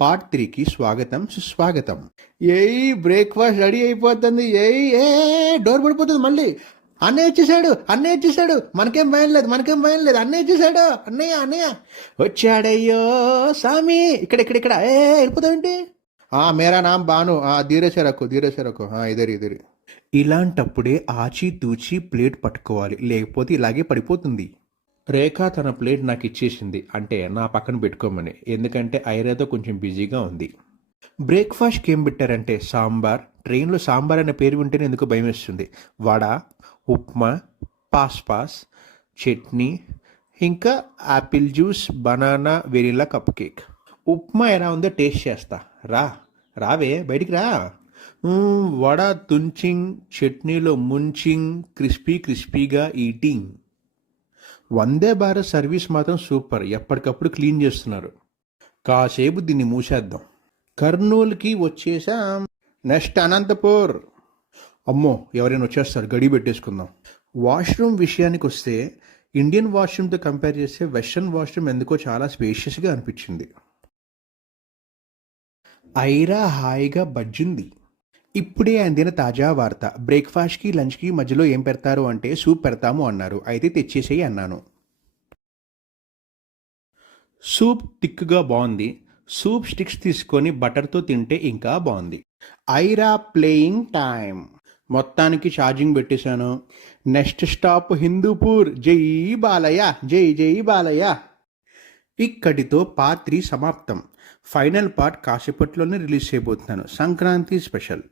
Part 3కి స్వాగతం సుస్వాగతం. ఏయ్ బ్రేక్ఫాస్ట్ రెడీ అయిపోతుంది. ఏ డోర్ పడిపోతుంది మళ్ళీ. అన్నయ్య వచ్చేసాడు. మనకేం భయం లేదు. అన్నయ్య వచ్చేసాడు. అన్నయ్య వచ్చాడయ్యో సామి. ఇక్కడ వెళ్ళిపోతావేంటి? మేరా నామ్ బాను. ధీరే సే రఖో. ఇదరి. ఇలాంటప్పుడే ఆచితూచి ప్లేట్ పట్టుకోవాలి, లేకపోతే ఇలాగే పడిపోతుంది. రేఖ తన ప్లేట్ నాకు ఇచ్చేసింది, అంటే నా పక్కన పెట్టుకోమని. ఎందుకంటే ఐరాతో కొంచెం బిజీగా ఉంది. బ్రేక్ఫాస్ట్కి ఏం పెట్టారంటే సాంబార్. ట్రైన్లో సాంబార్ అనే పేరు వింటేనే ఎందుకు భయం వేస్తుంది. వడ, ఉప్మా, పాస్, చట్నీ, ఇంకా Apple juice, banana, vanilla cup cake. Upma ఎలా ఉందో టేస్ట్ చేస్తా. రావే బయటికి రా. వడ తుంచింగ్, చట్నీలో ముంచింగ్, క్రిస్పీగా ఈటింగ్. వందే భారత్ సర్వీస్ మాత్రం సూపర్. ఎప్పటికప్పుడు క్లీన్ చేస్తున్నారు. కాసేపు దీన్ని మూసేద్దాం. కర్నూలుకి వచ్చేసాం. నెక్స్ట్ అనంతపూర్. అమ్మో, ఎవరైనా వచ్చేస్తారు, గడి పెట్టేసుకుందాం. వాష్రూమ్ విషయానికి వస్తే ఇండియన్ వాష్రూమ్తో కంపేర్ చేస్తే వెస్ట్రన్ వాష్రూమ్ ఎందుకో చాలా స్పేషియస్గా అనిపించింది. ఐరా హాయిగా బజ్జింది. ఇప్పుడే అందిన తాజా వార్త. బ్రేక్ఫాస్ట్కి లంచ్కి మధ్యలో ఏం పెడతారు అంటే సూప్ పెడతాము అన్నారు. అయితే తెచ్చేసేయి అన్నాను. సూప్ థిక్గా బాగుంది. సూప్ స్టిక్స్ తీసుకొని బటర్తో తింటే ఇంకా బాగుంది. Aira playing time. మొత్తానికి ఛార్జింగ్ పెట్టేశాను. Next stop Hindupur. జై బాలయ్య. ఇక్కడితో పార్ట్ 3 సమాప్తం. ఫైనల్ పార్ట్ కాసేపట్లోనే రిలీజ్ చేయబోతున్నాను, సంక్రాంతి స్పెషల్.